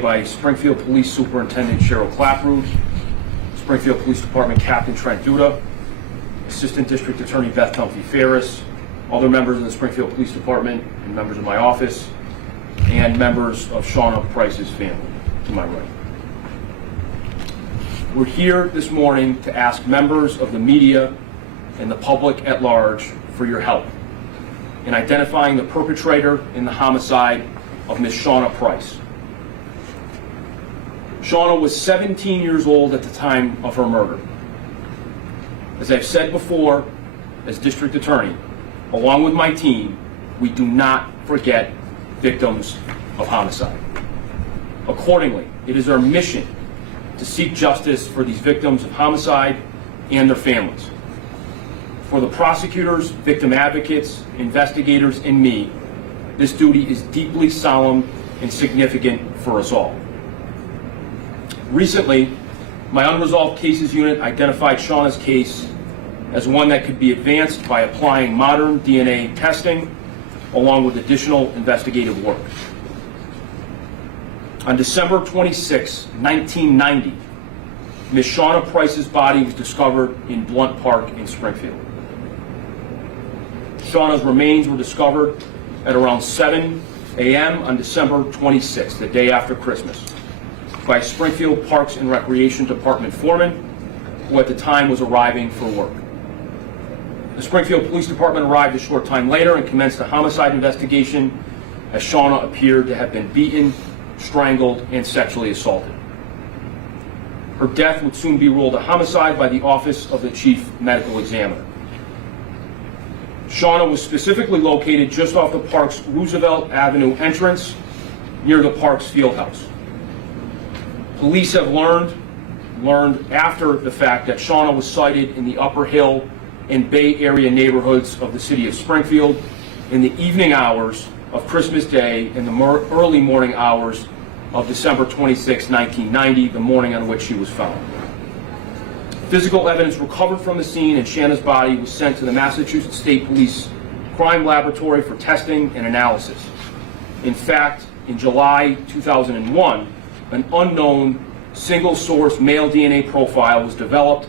by Springfield Police Superintendent Cheryl Clapprood, Springfield Police Department Captain Trent Duda, Assistant District Attorney Beth Humphrey Ferris, other members of the Springfield Police Department and members of my office, and members of Shana Price's family to my right. We're here this morning to ask members of the media and the public at large for your help in identifying the perpetrator in the homicide of Ms. Shana Price. Shana was 17 years old at the time of her murder. As I've said before, as District Attorney, along with my team, we do not forget victims of homicide. Accordingly, it is our mission to seek justice for these victims of homicide and their families. For the prosecutors, victim advocates, investigators, and me, this duty is deeply solemn and significant for us all. Recently, my Unresolved Cases Unit identified Shana's case as one that could be advanced by applying modern DNA testing along with additional investigative work. On December 26, 1990, Ms. Shana Price's body was discovered in Blunt Park in Springfield. Shana's remains were discovered at around 7 a.m. on December 26th, the day after Christmas, by Springfield Parks and Recreation Department foreman, who at the time was arriving for work. The Springfield Police Department arrived a short time later and commenced a homicide investigation as Shana appeared to have been beaten, strangled, and sexually assaulted. Her death would soon be ruled a homicide by the Office of the Chief Medical Examiner. Shana was specifically located just off the park's Roosevelt Avenue entrance near the park's field house. Police have learned after the fact that Shana was sighted in the Upper Hill and Bay Area neighborhoods of the city of Springfield in the evening hours of Christmas Day and the early morning hours of December 26, 1990, the morning on which she was found. Physical evidence recovered from the scene and Shana's body was sent to the Massachusetts State Police Crime Laboratory for testing and analysis. In fact, in July 2001, an unknown single-source male DNA profile was developed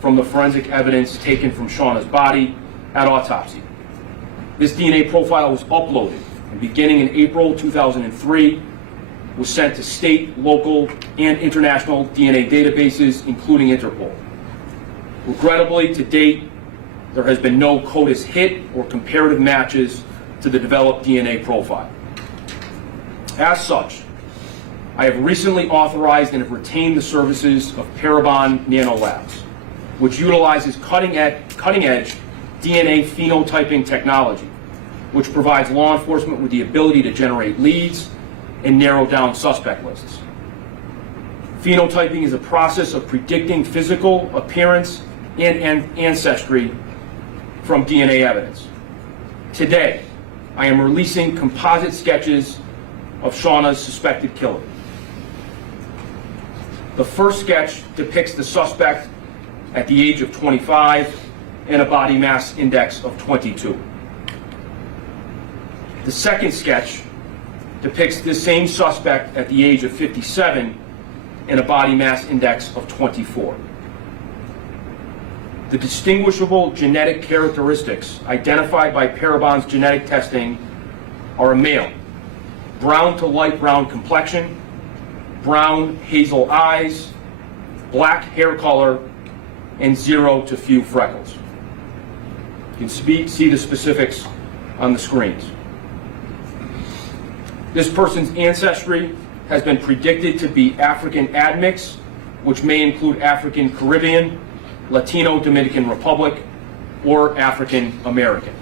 from the forensic evidence taken from Shana's body at autopsy. This DNA profile was uploaded and beginning in April 2003 was sent to state, local, and international DNA databases, including Interpol. Regrettably, to date, there has been no CODIS hit or comparative matches to the developed DNA profile. As such, I have recently authorized and have retained the services of Parabon Nanolabs, which utilizes cutting-edge DNA phenotyping technology, which provides law enforcement with the ability to generate leads and narrow down suspect lists. Phenotyping is a process of predicting physical appearance and ancestry from DNA evidence. Today, I am releasing composite sketches of Shana's suspected killer. The first sketch depicts the suspect at the age of 25 and a body mass index of 22. The second sketch depicts this same suspect at the age of 57 and a body mass index of 24. The distinguishable genetic characteristics identified by Parabon's genetic testing are a male, brown to light brown complexion, brown hazel eyes, black hair color, and 0 to few freckles. You can see the specifics on the screens. This person's ancestry has been predicted to be African admix, which may include African Caribbean, Latino Dominican Republic, or African American.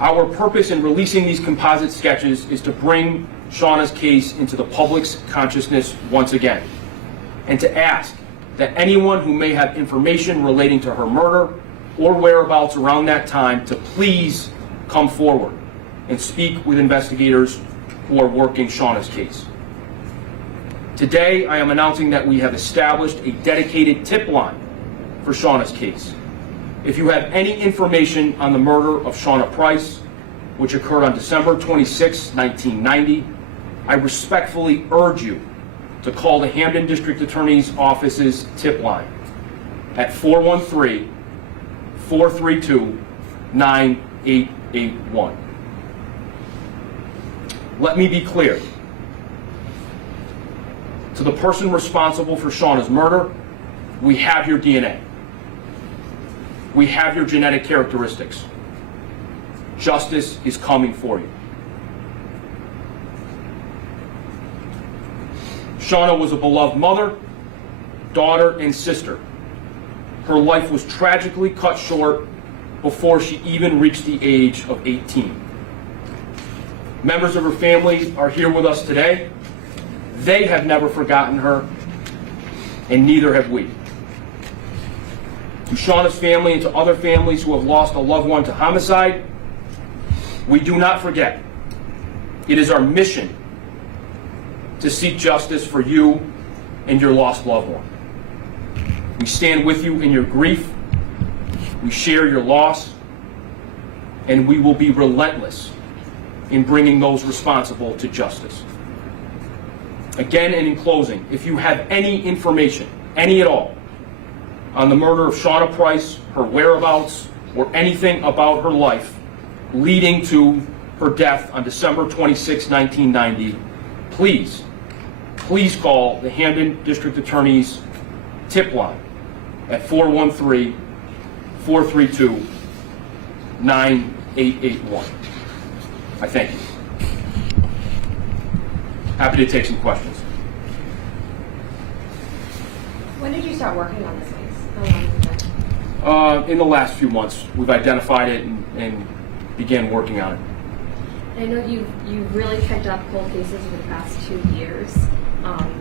Our purpose in releasing these composite sketches is to bring Shana's case into the public's consciousness once again, and to ask that anyone who may have information relating to her murder or whereabouts around that time to please come forward and speak with investigators who are working Shana's case. Today, I am announcing that we have established a dedicated tip line for Shana's case. If you have any information on the murder of Shana Price, which occurred on December 26, 1990, I respectfully urge you to call the Hampden District Attorney's Office's tip line at 413-432-9881. Let me be clear. To the person responsible for Shana's murder, we have your DNA. We have your genetic characteristics. Justice is coming for you. Shana was a beloved mother, daughter, and sister. Her life was tragically cut short before she even reached the age of 18. Members of her family are here with us today. They have never forgotten her, and neither have we. To Shana's family and to other families who have lost a loved one to homicide, we do not forget. It is our mission to seek justice for you and your lost loved one. We stand with you in your grief. We share your loss, and we will be relentless in bringing those responsible to justice. Again, and in closing, if you have any information, any at all, on the murder of Shana Price, her whereabouts, or anything about her life leading to her death on December 26, 1990, please call the Hampden District Attorney's tip line at 413-432-9881. I thank you. Happy to take some questions. When did you start working on this case? How long has it been? In the last few months, we've identified it and began working on it. I know you've really picked up cold cases over the past 2 years.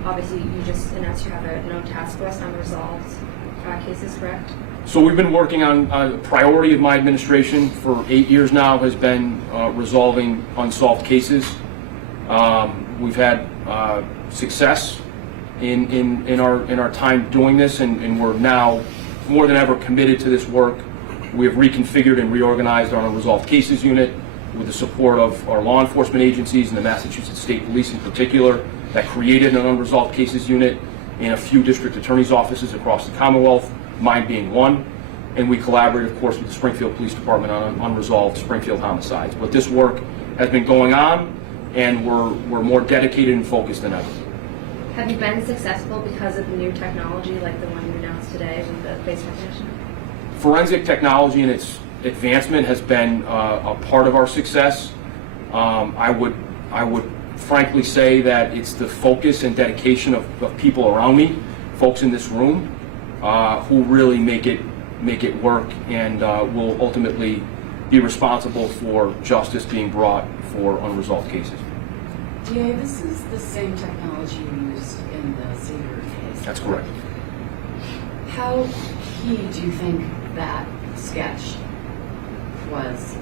Obviously, you just announced you have a known task force on unresolved cases, correct? So we've been working on a priority of my administration for 8 years now has been resolving unsolved cases. We've had success in our time doing this, and we're now more than ever committed to this work. We have reconfigured and reorganized our unresolved cases unit with the support of our law enforcement agencies and the Massachusetts State Police in particular, that created an unresolved cases unit in a few district attorneys' offices across the Commonwealth, mine being one. And we collaborate, of course, with the Springfield Police Department on unresolved Springfield homicides. But this work has been going on, and we're more dedicated and focused than ever. Have you been successful because of the new technology like the one you announced today with the face recognition? Forensic technology and its advancement has been a part of our success. I would frankly say that it's the focus and dedication of people around me, folks in this room, who really make it work and will ultimately be responsible for justice being brought for unresolved cases. DA, this is the same technology you used in the Seeger case. That's correct. How key do you think that sketch was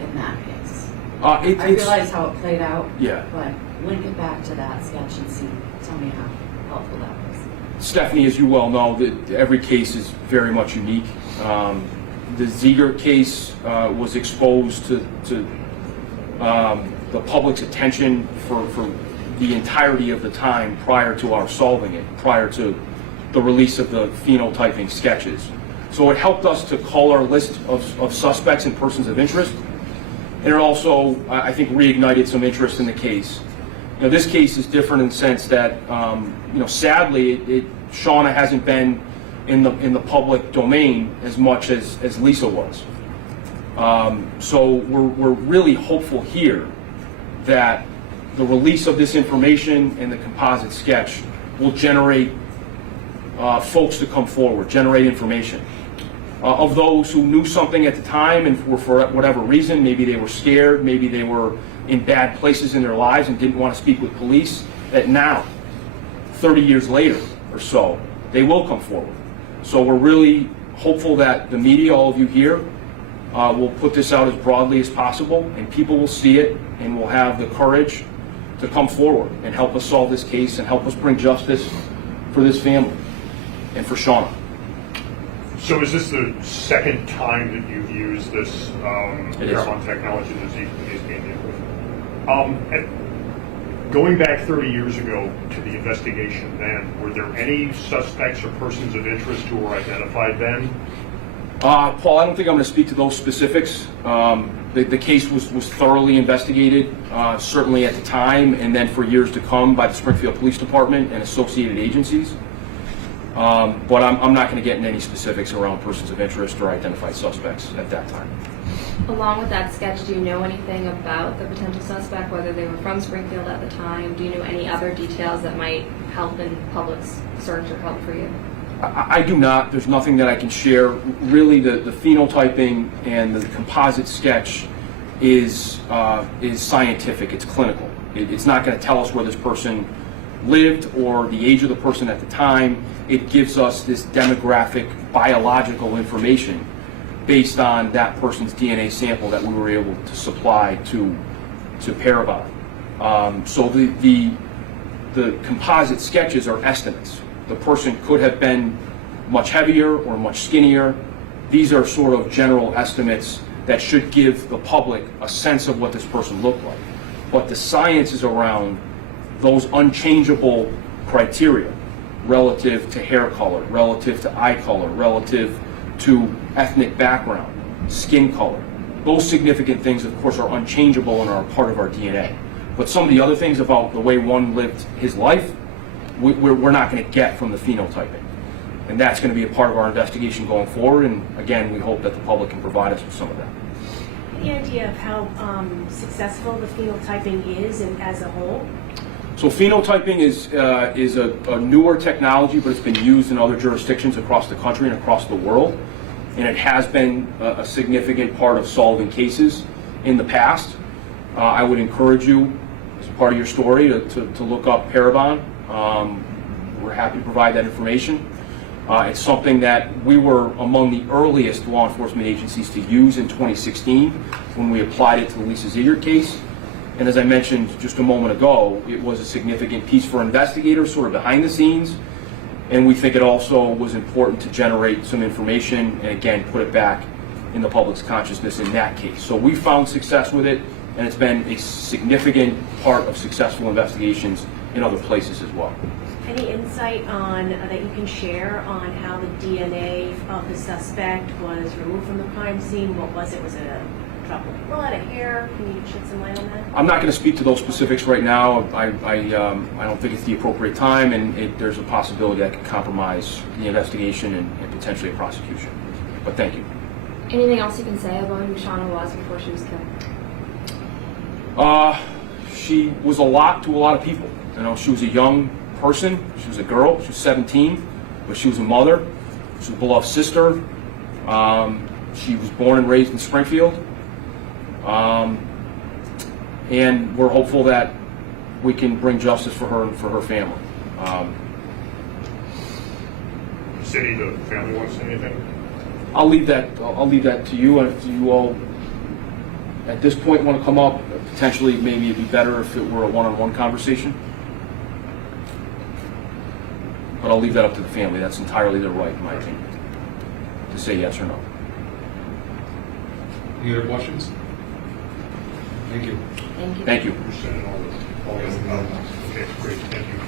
in that case? I realize how it played out, yeah, but link it back to that sketch and tell me how helpful that was. Stephanie, as you well know, that every case is very much unique. The Seeger case was exposed to the public's attention for the entirety of the time prior to our solving it, prior to the release of the phenotyping sketches. So it helped us to cull our list of suspects and persons of interest, and it also, I think, reignited some interest in the case. This case is different in the sense that, sadly, Shana hasn't been in the public domain as much as Lisa was. So we're really hopeful here that the release of this information and the composite sketch will generate folks to come forward, generate information. Of those who knew something at the time and for whatever reason, maybe they were scared, maybe they were in bad places in their lives and didn't want to speak with police, that now, 30 years later or so, they will come forward. So we're really hopeful that the media, all of you here, will put this out as broadly as possible, and people will see it and will have the courage to come forward and help us solve this case and help us bring justice for this family and for Shana. So is this the second time that you've used this It is. Paramount technology that he's being used with? Going back 30 years ago to the investigation then, were there any suspects or persons of interest who were identified then? Paul, I don't think I'm going to speak to those specifics. The case was thoroughly investigated, certainly at the time, and then for years to come by the Springfield Police Department and associated agencies. But I'm not going to get into any specifics around persons of interest or identified suspects at that time. Along with that sketch, do you know anything about the potential suspect, whether they were from Springfield at the time? Do you know any other details that might help in public search or help for you? I do not. There's nothing that I can share. Really, the phenotyping and the composite sketch is scientific. It's clinical. It's not going to tell us where this person lived or the age of the person at the time. It gives us this demographic biological information based on that person's DNA sample that we were able to supply to Parabon. So the composite sketches are estimates. The person could have been much heavier or much skinnier. These are sort of general estimates that should give the public a sense of what this person looked like. But the science is around those unchangeable criteria relative to hair color, relative to eye color, relative to ethnic background, skin color. Those significant things, of course, are unchangeable and are part of our DNA. But some of the other things about the way one lived his life, we're not going to get from the phenotyping. And that's going to be a part of our investigation going forward. And again, we hope that the public can provide us with some of that. Any idea of how successful the phenotyping is as a whole? So phenotyping is a newer technology, but it's been used in other jurisdictions across the country and across the world. And it has been a significant part of solving cases in the past. I would encourage you, as part of your story, to look up Parabon. We're happy to provide that information. It's something that we were among the earliest law enforcement agencies to use in 2016 when we applied it to the Lisa Ziegert case. And as I mentioned just a moment ago, it was a significant piece for investigators, sort of behind the scenes. And we think it also was important to generate some information and again put it back in the public's consciousness in that case. So we found success with it, and it's been a significant part of successful investigations in other places as well. Any insight on that you can share on how the DNA of the suspect was removed from the crime scene? What was it? Was it a drop of blood, a hair? Can you shed some light on that? I'm not going to speak to those specifics right now. I don't think it's the appropriate time, and there's a possibility that could compromise the investigation and potentially a prosecution. But thank you. Anything else you can say about who Shana was before she was killed? She was a lot to a lot of people. You know, she was a young person. She was a girl. She was 17, but she was a mother. She was a beloved sister. She was born and raised in Springfield. And we're hopeful that we can bring justice for her and for her family. City, the family wants anything? I'll leave that to you. And if you all at this point want to come up, potentially maybe it'd be better if it were a one-on-one conversation. But I'll leave that up to the family. That's entirely their right, in my opinion, to say yes or no. Any other questions? Thank you. Thank you. Thank you. You're sending all this. Okay, great. Thank you.